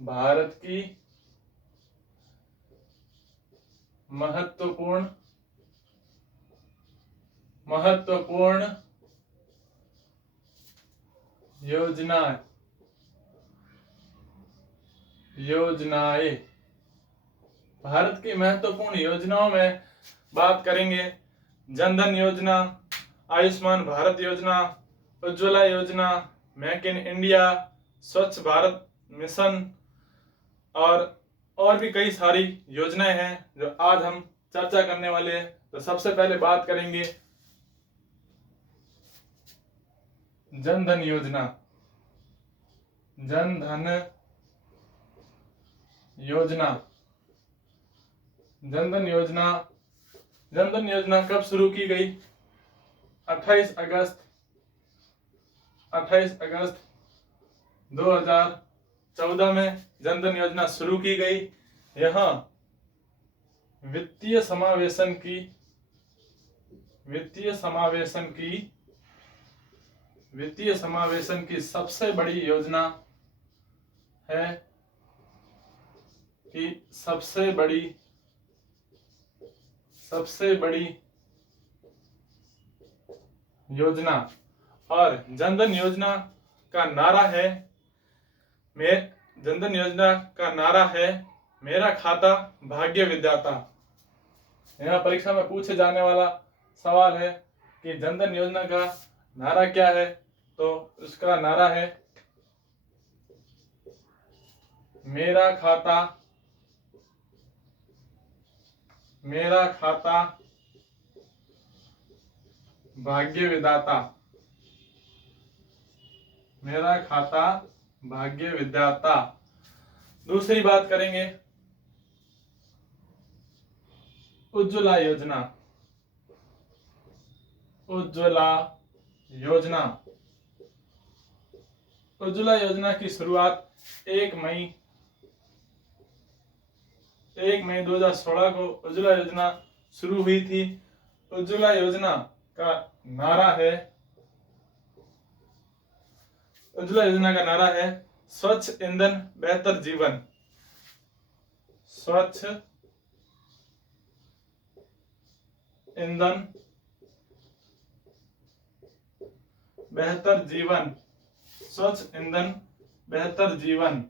भारत की महत्वपूर्ण योजनाएं। भारत की महत्वपूर्ण योजनाओं में बात करेंगे जन धन योजना, आयुष्मान भारत योजना, उज्ज्वला योजना, मेक इन इंडिया, स्वच्छ भारत मिशन और भी कई सारी योजनाएं हैं जो आज हम चर्चा करने वाले हैं। तो सबसे पहले बात करेंगे जन धन योजना। जन धन योजना जन धन योजना कब शुरू की गई? 28 अगस्त 2014 में जन धन योजना शुरू की गई। यहाँ वित्तीय समावेशन की सबसे बड़ी योजना है कि सबसे बड़ी योजना। और जन धन योजना का नारा है मेरा खाता भाग्य विधाता। यहाँ परीक्षा में पूछे जाने वाला सवाल है कि जन धन योजना का नारा क्या है, तो उसका नारा है मेरा खाता भाग्य विधाता। मेरा खाता भाग्य विधाता। दूसरी बात करेंगे उज्ज्वला योजना। उज्ज्वला योजना की शुरुआत 1 मई 2016 को उज्ज्वला योजना शुरू हुई थी। उज्ज्वला योजना का नारा है स्वच्छ ईंधन बेहतर जीवन। स्वच्छ ईंधन बेहतर जीवन। स्वच्छ ईंधन बेहतर जीवन।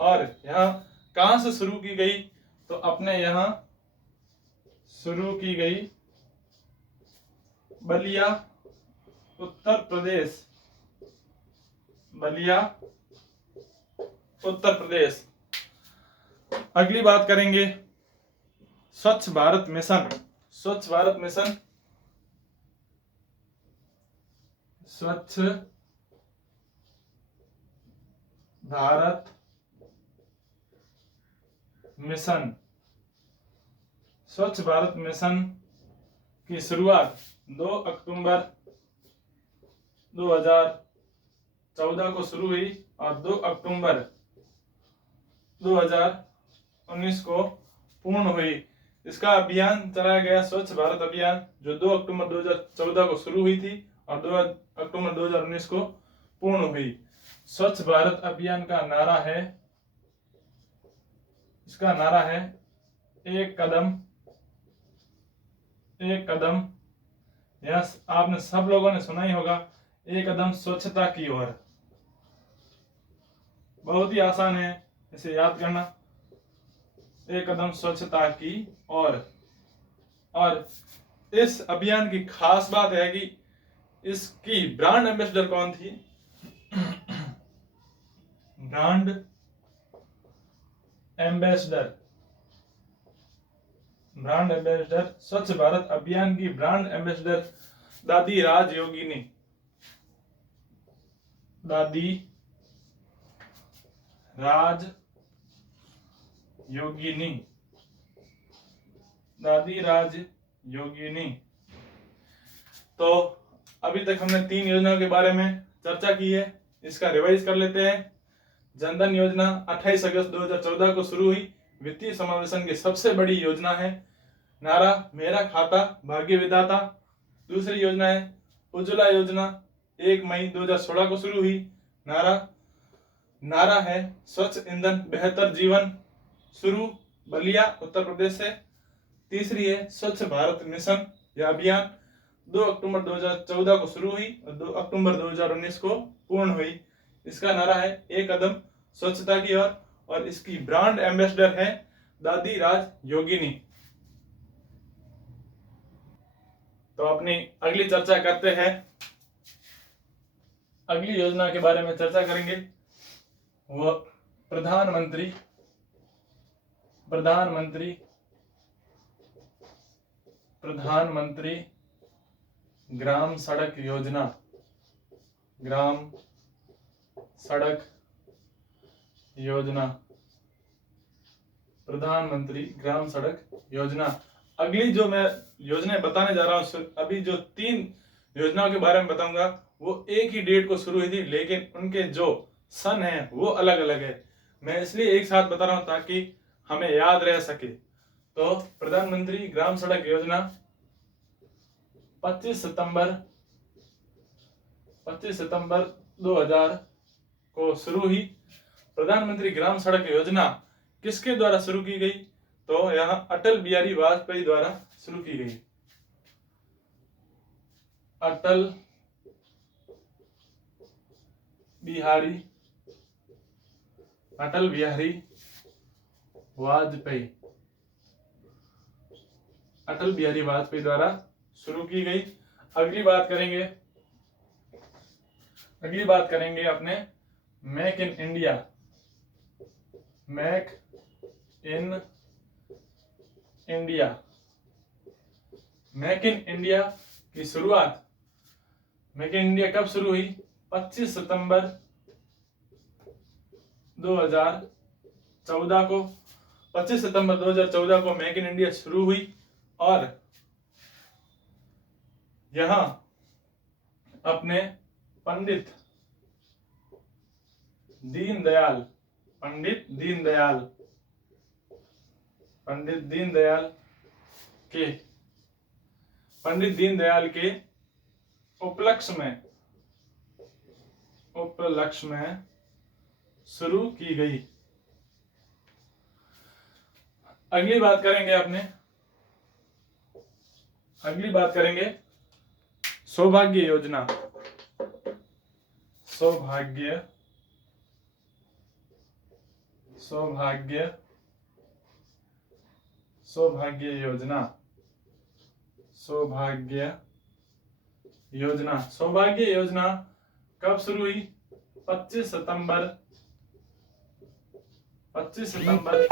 और यहाँ कहां से शुरू की गई? तो अपने यहाँ शुरू की गई बलिया उत्तर प्रदेश। अगली बात करेंगे स्वच्छ भारत मिशन। स्वच्छ भारत मिशन स्वच्छ भारत मिशन की शुरुआत 2 अक्टूबर 2014 को शुरू हुई और 2 अक्टूबर 2019 को पूर्ण हुई। इसका अभियान चलाया गया स्वच्छ भारत अभियान, जो 2 अक्टूबर 2014 को शुरू हुई थी और 2 अक्टूबर 2019 को पूर्ण हुई। स्वच्छ भारत अभियान का नारा है, इसका नारा है एक कदम। यह आपने सब लोगों ने सुना ही होगा, एक कदम स्वच्छता की ओर। बहुत ही आसान है इसे याद करना, एक कदम स्वच्छता की ओर। और इस अभियान की खास बात है कि इसकी ब्रांड एम्बेसडर कौन थी? ब्रांड एम्बेसडर स्वच्छ भारत अभियान की ब्रांड एम्बेसडर दादी राज योगिनी। तो अभी तक हमने 3 योजनाओं के बारे में चर्चा की है, इसका रिवाइज कर लेते हैं। जन धन योजना 28 अगस्त 2014 को शुरू हुई, वित्तीय समावेशन की सबसे बड़ी योजना है। नारा मेरा खाता भाग्य विधाता। दूसरी योजना है उज्ज्वला योजना, 1 मई 2016 को शुरू हुई। नारा नारा है स्वच्छ ईंधन बेहतर जीवन, शुरू बलिया उत्तर प्रदेश से। तीसरी है स्वच्छ भारत मिशन, यह अभियान 2 अक्टूबर 2014 को शुरू हुई और 2 अक्टूबर 2019 को पूर्ण हुई। इसका नारा है एक कदम स्वच्छता की ओर, और इसकी ब्रांड एम्बेसडर है दादी राज योगिनी। तो अपनी अगली चर्चा करते हैं। अगली योजना के बारे में चर्चा करेंगे, वह प्रधानमंत्री ग्राम सड़क योजना, ग्राम सड़क योजना, प्रधानमंत्री ग्राम सड़क योजना। अगली जो मैं योजनाएं बताने जा रहा हूं, अभी जो 3 योजनाओं के बारे में बताऊंगा वो एक ही डेट को शुरू हुई थी, लेकिन उनके जो सन है वो अलग अलग है। मैं इसलिए एक साथ बता रहा हूं ताकि हमें याद रह सके। तो प्रधानमंत्री ग्राम सड़क योजना 25 सितंबर 2000 को शुरू हुई। प्रधानमंत्री ग्राम सड़क योजना किसके द्वारा शुरू की गई? तो यहां अटल बिहारी वाजपेयी द्वारा शुरू की गई। अटल बिहारी वाजपेयी, अटल बिहारी वाजपेयी द्वारा शुरू की गई। अगली बात करेंगे अपने मेक इन इंडिया की शुरुआत, मेक इन इंडिया कब शुरू हुई? 25 सितंबर 2014 को। 25 सितंबर 2014 को मेक इन इंडिया शुरू हुई और यहां अपने पंडित दीनदयाल के उपलक्ष्य में शुरू की गई। अगली बात करेंगे सौभाग्य योजना, सौभाग्य योजना कब शुरू हुई? 25 सितंबर 2017।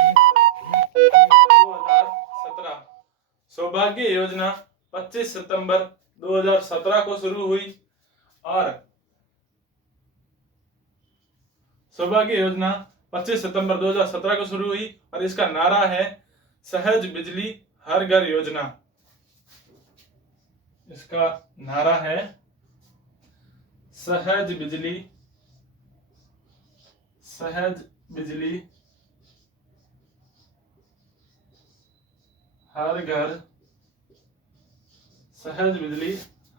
सौभाग्य योजना 25 सितंबर 2017 को शुरू हुई और सौभाग्य योजना 25 सितंबर 2017 को शुरू हुई और इसका नारा है सहज बिजली हर घर योजना। इसका नारा है सहज बिजली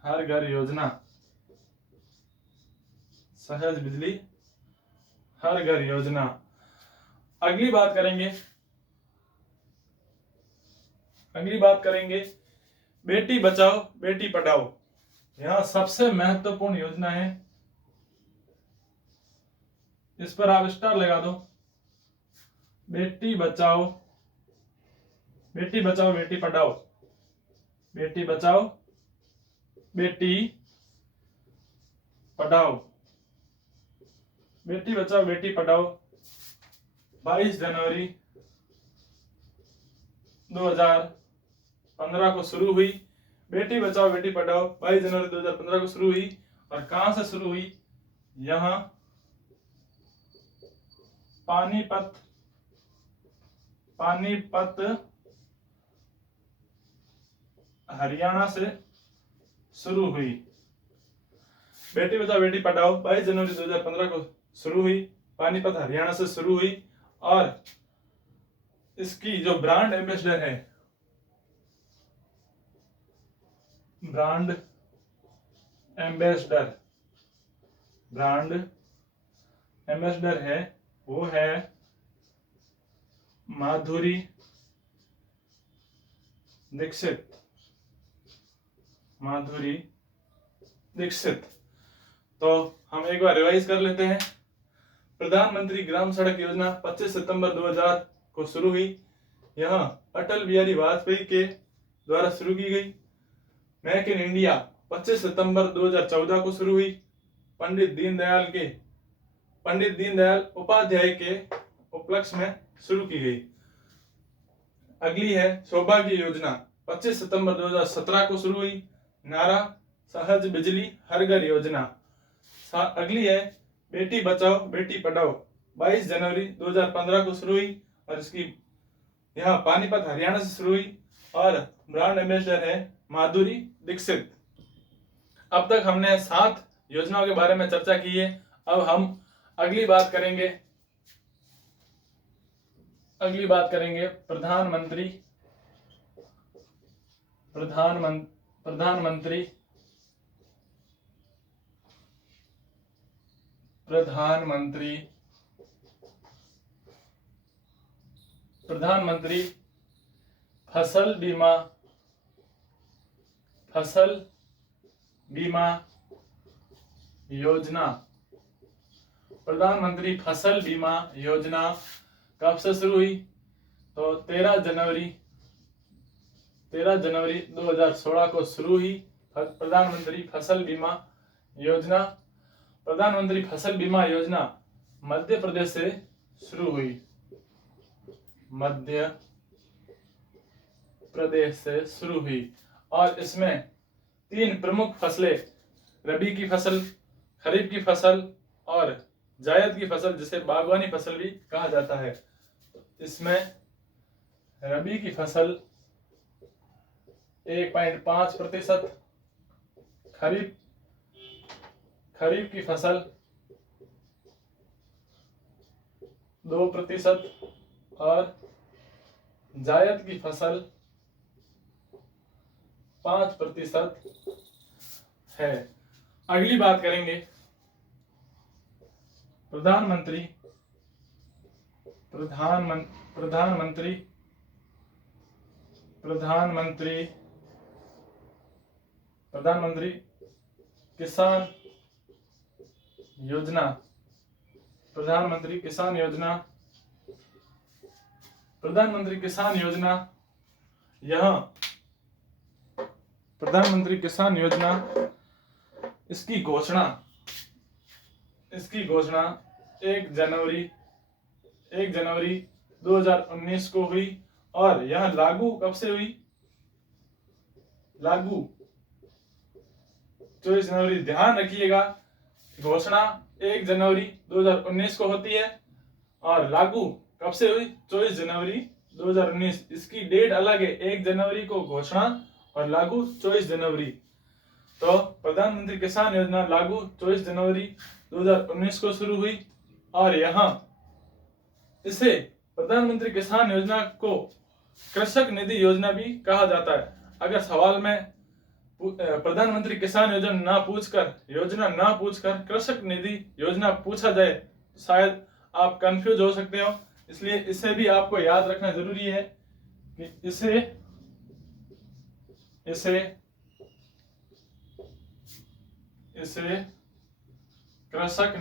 हर घर योजना, सहज बिजली हर घर योजना। अगली बात करेंगे बेटी बचाओ बेटी पढ़ाओ। यह सबसे महत्वपूर्ण योजना है, इस पर आप स्टार लगा दो। बेटी बचाओ बेटी पढ़ाओ, बेटी बचाओ बेटी पढ़ाओ, बेटी बचाओ बेटी पढ़ाओ 22 जनवरी 2015 को शुरू हुई। बेटी बचाओ बेटी पढ़ाओ 22 जनवरी 2015 को शुरू हुई और कहां से शुरू हुई? यहां पानीपत हरियाणा से शुरू हुई। बेटी बचाओ बेटी पढ़ाओ 22 जनवरी 2015 को शुरू हुई, पानीपत हरियाणा से शुरू हुई और इसकी जो ब्रांड एम्बेसडर है, ब्रांड एम्बेसडर है वो है माधुरी दीक्षित। माधुरी दीक्षित। तो हम एक बार रिवाइज कर लेते हैं। प्रधानमंत्री ग्राम सड़क योजना 25 सितंबर 2000 को शुरू हुई। यह अटल बिहारी वाजपेयी के द्वारा शुरू की गई। मेक इन इंडिया 25 सितंबर 2014 को शुरू हुई। पंडित दीनदयाल उपाध्याय के उपलक्ष्य में शुरू की गई। अगली है सौभाग्य योजना 25 सितंबर 2017 को शुरू हुई। नारा सहज बिजली हर घर योजना। अगली है बेटी बचाओ बेटी पढ़ाओ 22 जनवरी 2015 को शुरू हुई और इसकी यहाँ पानीपत हरियाणा से शुरू हुई और ब्रांड एम्बेसडर है माधुरी दीक्षित। अब तक हमने 7 योजनाओं के बारे में चर्चा की है। अब हम अगली बात करेंगे प्रधानमंत्री फसल बीमा योजना। प्रधानमंत्री फसल बीमा योजना कब से शुरू हुई? तो 13 जनवरी 2016 को शुरू हुई प्रधानमंत्री फसल बीमा योजना। प्रधानमंत्री फसल बीमा योजना मध्य प्रदेश से शुरू हुई। मध्य प्रदेश से शुरू हुई और इसमें 3 प्रमुख फसलें, रबी की फसल, खरीफ की फसल और जायद की फसल, जिसे बागवानी फसल भी कहा जाता है। इसमें रबी की फसल 1.5%, खरीफ की फसल 2% और जायद की फसल 5% है। अगली बात करेंगे प्रधानमंत्री किसान योजना। प्रधानमंत्री किसान योजना यह प्रधानमंत्री किसान योजना इसकी घोषणा 1 जनवरी 2019 को हुई और यह लागू कब से हुई? लागू 24 जनवरी। ध्यान रखिएगा, घोषणा 1 जनवरी 2019 को होती है और लागू कब से हुई? 24 जनवरी 2019। इसकी डेट अलग है, 1 जनवरी को घोषणा और लागू 24 जनवरी। तो प्रधानमंत्री किसान योजना लागू 24 जनवरी 2019 को शुरू हुई और यहाँ इसे प्रधानमंत्री किसान योजना को कृषक निधि योजना भी कहा जाता है। अगर सवाल में प्रधानमंत्री किसान योजना ना पूछकर कृषक निधि योजना पूछा जाए तो शायद आप कंफ्यूज हो सकते हो। इसलिए इसे भी आपको याद रखना जरूरी है कि इसे कृषक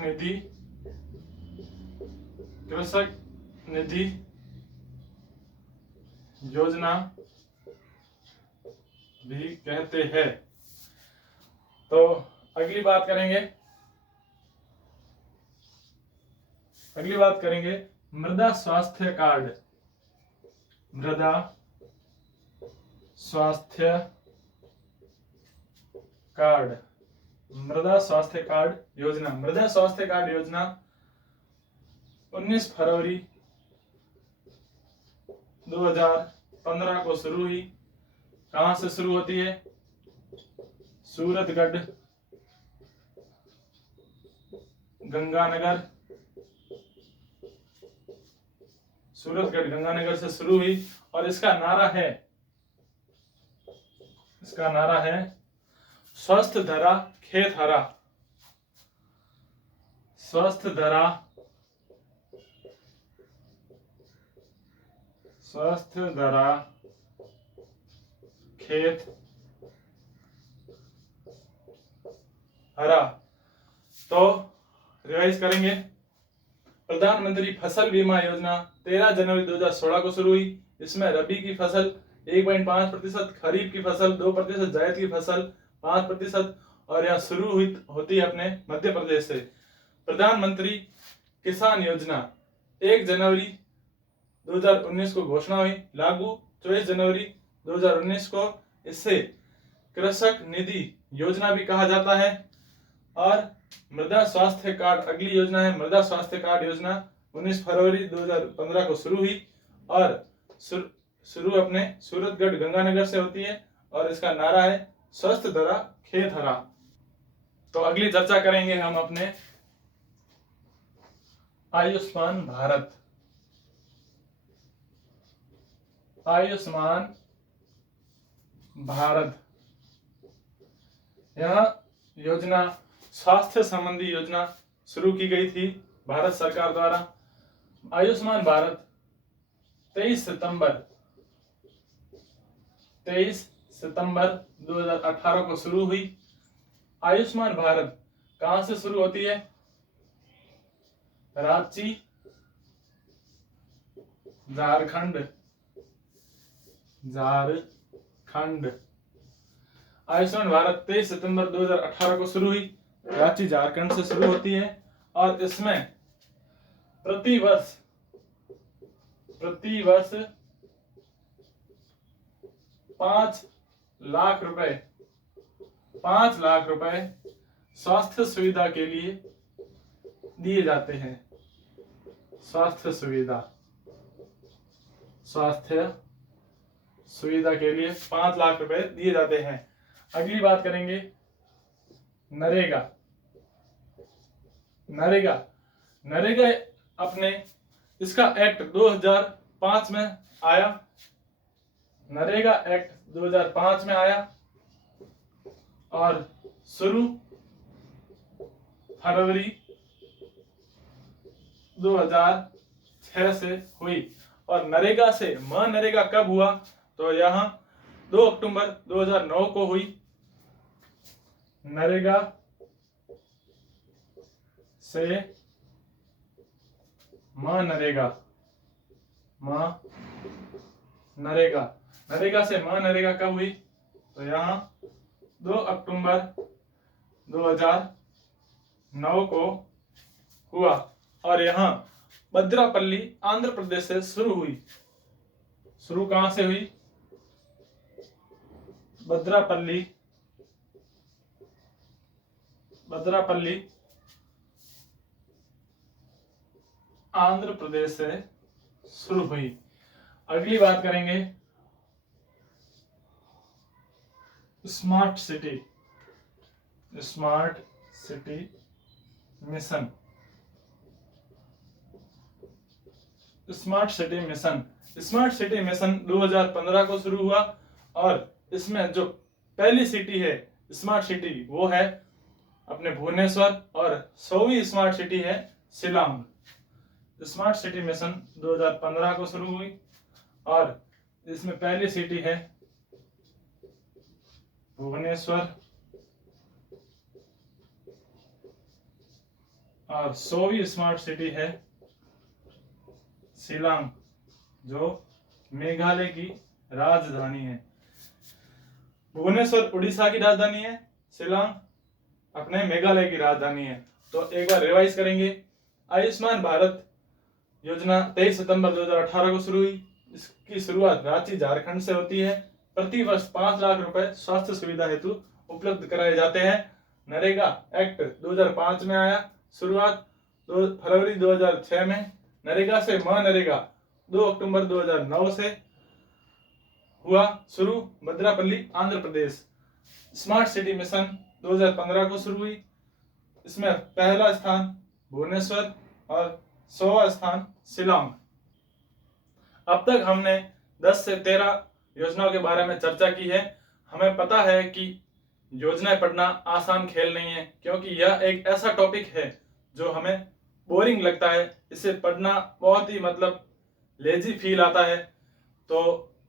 निधि योजना भी कहते हैं। तो अगली बात करेंगे मृदा स्वास्थ्य कार्ड। मृदा स्वास्थ्य कार्ड योजना। मृदा स्वास्थ्य कार्ड योजना 19 फरवरी 2015 को शुरू हुई। कहां से शुरू होती है? सूरतगढ़ गंगानगर से शुरू हुई और इसका नारा है स्वस्थ धरा खेत हरा। स्वस्थ धरा स्वस्थ धरा खेत हरा। तो रिवाइज करेंगे। प्रधानमंत्री फसल बीमा योजना 13 जनवरी 2016 को शुरू हुई। इसमें रबी की फसल 1.5%, खरीफ की फसल 2%, जायद की फसल 5%, और यह शुरू होती है अपने मध्य प्रदेश से। प्रधानमंत्री किसान योजना 1 जनवरी 2019 को घोषणा हुई, लागू 24 जनवरी 2019 को। इससे कृषक निधि योजना भी कहा जाता है। और मृदा स्वास्थ्य कार्ड अगली योजना है। मृदा स्वास्थ्य कार्ड योजना 19 फरवरी 2015 को शुरू हुई और शुरू अपने सूरतगढ़ गंगानगर से होती है और इसका नारा है स्वस्थ धरा खेत हरा। तो अगली चर्चा करेंगे हम अपने आयुष्मान भारत। आयुष्मान भारत यह योजना स्वास्थ्य संबंधी योजना शुरू की गई थी भारत सरकार द्वारा। आयुष्मान भारत 23 सितंबर 2018 को शुरू हुई। आयुष्मान भारत कहां से शुरू होती है? रांची, झारखंड। आयुष्मान भारत 23 सितंबर 2018 को शुरू हुई, रांची झारखंड से शुरू होती है और इसमें प्रति वर्ष 5 लाख रुपए स्वास्थ्य सुविधा के लिए दिए जाते हैं। स्वास्थ्य सुविधा के लिए 5 लाख रुपए दिए जाते हैं। अगली बात करेंगे नरेगा। अपने इसका एक्ट 2005 में आया। नरेगा एक्ट 2005 में आया और शुरू फरवरी 2006 से हुई। और नरेगा से मनरेगा कब हुआ? तो यहाँ 2 अक्टूबर 2009 को हुई। नरेगा से मनरेगा कब हुई? तो यहाँ 2 अक्टूबर 2009 को हुआ और यहाँ भद्रापल्ली आंध्र प्रदेश से शुरू हुई। शुरू कहां से हुई? भद्रापल्ली आंध्र प्रदेश से शुरू हुई। अगली बात करेंगे smart city mission. Smart city mission 2015 को शुरू हुआ और इसमें जो पहली सिटी है स्मार्ट सिटी वो है अपने भुवनेश्वर और 100वीं स्मार्ट सिटी है शिलांग। स्मार्ट सिटी मिशन 2015 को शुरू हुई और इसमें पहली सिटी है भुवनेश्वर और 100वीं स्मार्ट सिटी है शिलांग जो मेघालय की राजधानी है। भुवनेश्वर उड़ीसा की राजधानी है, शिलांग अपने मेघालय की राजधानी है। तो एक बार रिवाइज करेंगे। आयुष्मान भारत योजना 23 सितंबर 2018 को शुरू हुई। इसकी शुरुआत रांची झारखंड से होती है। प्रति वर्ष 5 लाख रुपए स्वास्थ्य सुविधा हेतु उपलब्ध कराए जाते हैं। नरेगा एक्ट 2005 में आया। शुरुआत फरवरी 2006 में। नरेगा से मनरेगा 2 अक्टूबर 2009 से हुआ शुरू, भद्रापल्ली Andhra Pradesh. Smart city mission 2015 को शुरू हुई। इसमें पहला स्थान भुवनेश्वर और 100वां स्थान शिलांग। अब तक हमने 10 से 13 योजनाओं के बारे में चर्चा की है। हमें पता है कि योजनाएं पढ़ना आसान खेल नहीं है, क्योंकि यह एक ऐसा टॉपिक है जो हमें बोरिंग लगता है। इसे पढ़ना बहुत ही लेजी फील आता है। तो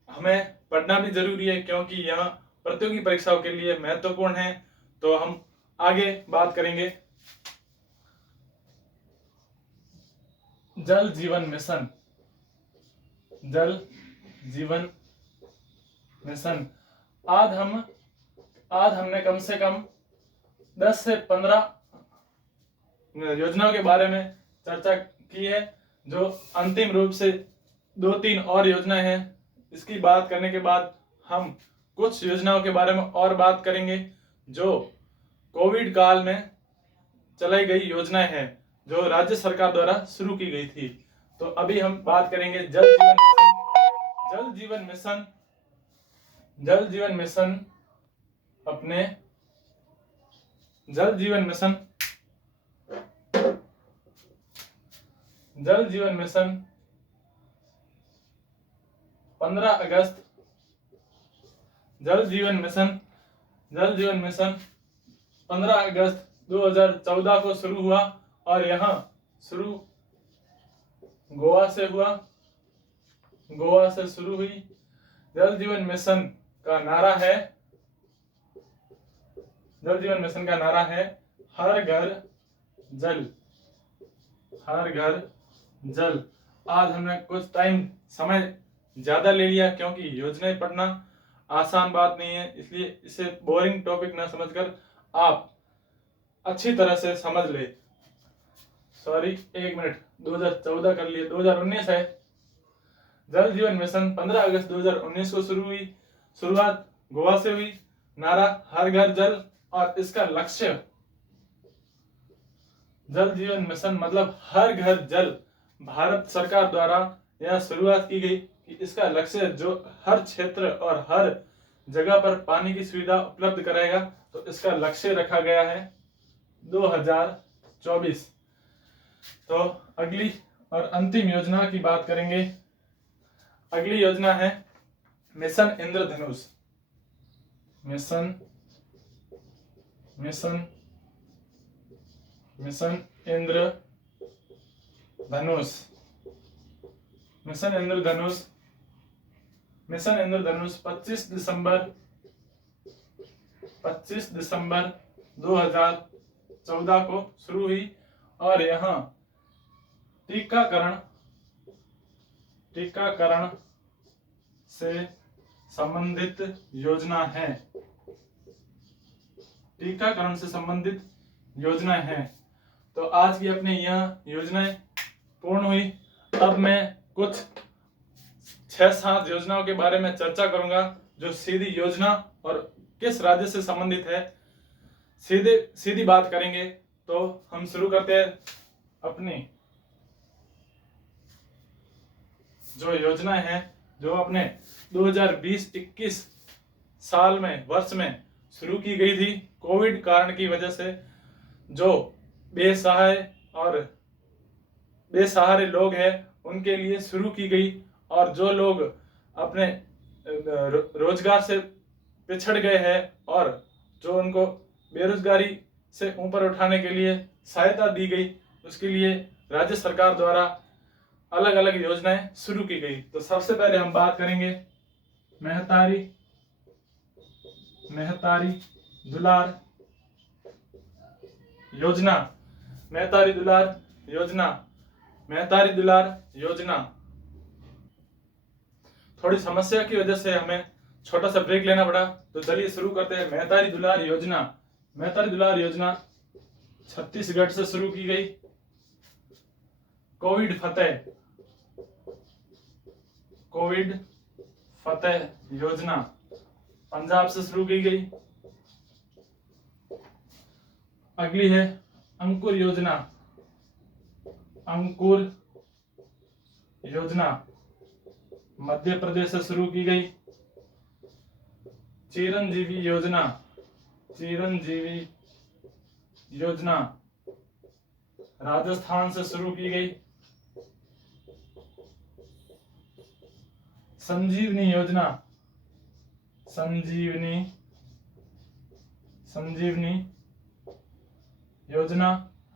हमें पढ़ना भी जरूरी है क्योंकि यह प्रतियोगी परीक्षाओं के लिए महत्वपूर्ण है। तो हम आगे बात करेंगे। जल जीवन मिशन, जल जीवन मिशन। आज हमने कम से कम 10 से 15 योजनाओं के बारे में चर्चा की है, जो अंतिम रूप से 2-3 और योजनाएं हैं। इसकी बात करने के बाद हम कुछ योजनाओं के बारे में और बात करेंगे जो कोविड काल में चलाई गई योजनाएं हैं, जो राज्य सरकार द्वारा शुरू की गई थी। तो अभी हम बात करेंगे जल जीवन मिशन। जल जीवन मिशन, जल जीवन मिशन अपने जल जीवन मिशन, जल जीवन मिशन 15 अगस्त, जल जीवन मिशन 15 अगस्त 2014 को शुरू हुआ और यहाँ शुरू गोवा से हुआ, गोवा से शुरू हुई। जल जीवन मिशन का नारा है, जल जीवन मिशन का नारा है हर घर जल, हर घर जल। आज हमने कुछ टाइम समय ज्यादा ले लिया क्योंकि योजनाएं पढ़ना आसान बात नहीं है, इसलिए इसे बोरिंग टॉपिक ना समझकर आप अच्छी तरह से समझ ले। सॉरी, 1 मिनट, 2014 कर लिए, 2019 है। जल जीवन मिशन 15 अगस्त 2019 को शुरू हुई। शुरुआत गोवा से हुई। नारा हर घर जल और इसका लक्ष्य, जल जीवन मिशन मतलब हर घर जल। भारत सरकार द्वारा यह शुरुआत की गई कि इसका लक्ष्य जो हर क्षेत्र और हर जगह पर पानी की सुविधा उपलब्ध कराएगा, तो इसका लक्ष्य रखा गया है 2024। तो अगली और अंतिम योजना की बात करेंगे। अगली योजना है मिशन इंद्रधनुष। मिशन मिशन मिशन इंद्रधनुष, मिशन इंद्रधनुष, मिशन इंद्रधनुष 25 दिसंबर 2014 को शुरू हुई और यहाँ टीकाकरण से संबंधित योजना है, टीकाकरण से संबंधित योजनाएं हैं। तो आज की अपनी यह योजनाएं पूर्ण हुई। अब मैं कुछ 6-7 योजनाओं के बारे में चर्चा करूंगा जो सीधी योजना और किस राज्य से संबंधित है, सीधी बात करेंगे। तो हम शुरू करते हैं अपनी जो योजना है, जो अपने 2020-21 साल में, वर्ष में शुरू की गई थी। कोविड कारण की वजह से जो बेसहारे लोग हैं उनके लिए शुरू की गई, और जो लोग अपने रोजगार से पिछड़ गए हैं और जो उनको बेरोजगारी से ऊपर उठाने के लिए सहायता दी गई, उसके लिए राज्य सरकार द्वारा अलग अलग योजनाएं शुरू की गई। तो सबसे पहले हम बात करेंगे महतारी दुलार योजना। महतारी दुलार योजना थोड़ी समस्या की वजह से हमें छोटा सा ब्रेक लेना पड़ा, तो चलिए शुरू करते हैं। महतारी दुलार योजना छत्तीसगढ़ से शुरू की गई। कोविड फतेह योजना पंजाब से शुरू की गई। अगली है अंकुर योजना मध्य प्रदेश से शुरू की गई। चिरंजीवी योजना राजस्थान से शुरू की गई। संजीवनी योजना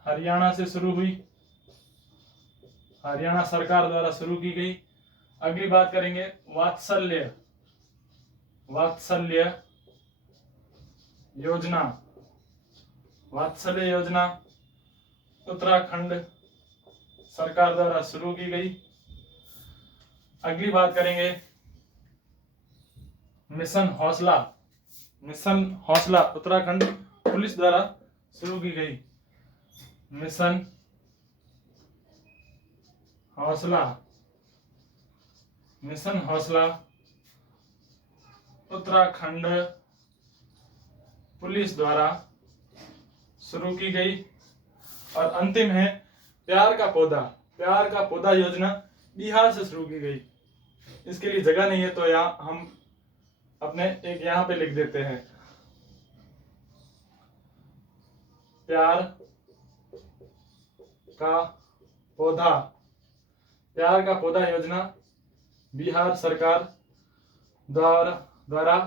हरियाणा से शुरू हुई, हरियाणा सरकार द्वारा शुरू की गई। अगली बात करेंगे वात्सल्य वात्सल्य योजना। वात्सल्य योजना उत्तराखंड सरकार द्वारा शुरू की गई। अगली बात करेंगे मिशन हौसला। मिशन हौसला उत्तराखंड पुलिस द्वारा शुरू की गई। मिशन हौसला मिशन हौसला उत्तराखंड पुलिस द्वारा शुरू की गई। और अंतिम है प्यार का पौधा। प्यार का पौधा योजना बिहार से शुरू की गई। इसके लिए जगह नहीं है तो यहाँ हम अपने एक यहाँ पे लिख देते हैं, प्यार का पौधा। प्यार का पौधा योजना बिहार सरकार द्वारा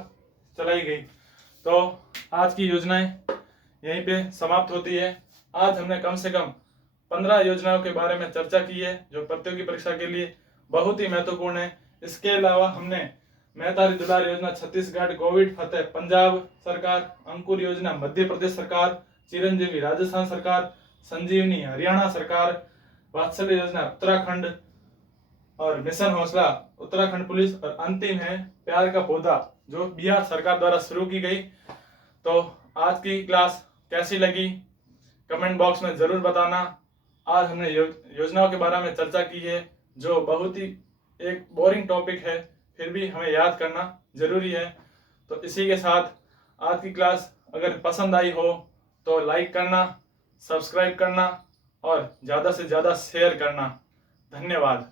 चलाई गई। तो आज की योजनाएं यहीं पे समाप्त होती है। आज हमने कम से कम 15 योजनाओं के बारे में चर्चा की है जो प्रतियोगी परीक्षा के लिए बहुत ही महत्वपूर्ण है। इसके अलावा हमने मेहतारी दुलार योजना छत्तीसगढ़, कोविड फतेह पंजाब सरकार, अंकुर योजना मध्य प्रदेश सरकार, चिरंजीवी राजस्थान सरकार, संजीवनी हरियाणा सरकार, वात्सल्य योजना उत्तराखंड और मिशन हौसला उत्तराखंड पुलिस, और अंतिम है प्यार का पौधा जो बिहार सरकार द्वारा शुरू की गई। तो आज की क्लास कैसी लगी कमेंट बॉक्स में जरूर बताना। आज हमने योजनाओं के बारे में चर्चा की है जो बहुत ही एक बोरिंग टॉपिक है, फिर भी हमें याद करना जरूरी है। तो इसी के साथ आज की क्लास अगर पसंद आई हो तो लाइक करना, सब्सक्राइब करना और ज़्यादा से ज़्यादा शेयर करना। धन्यवाद।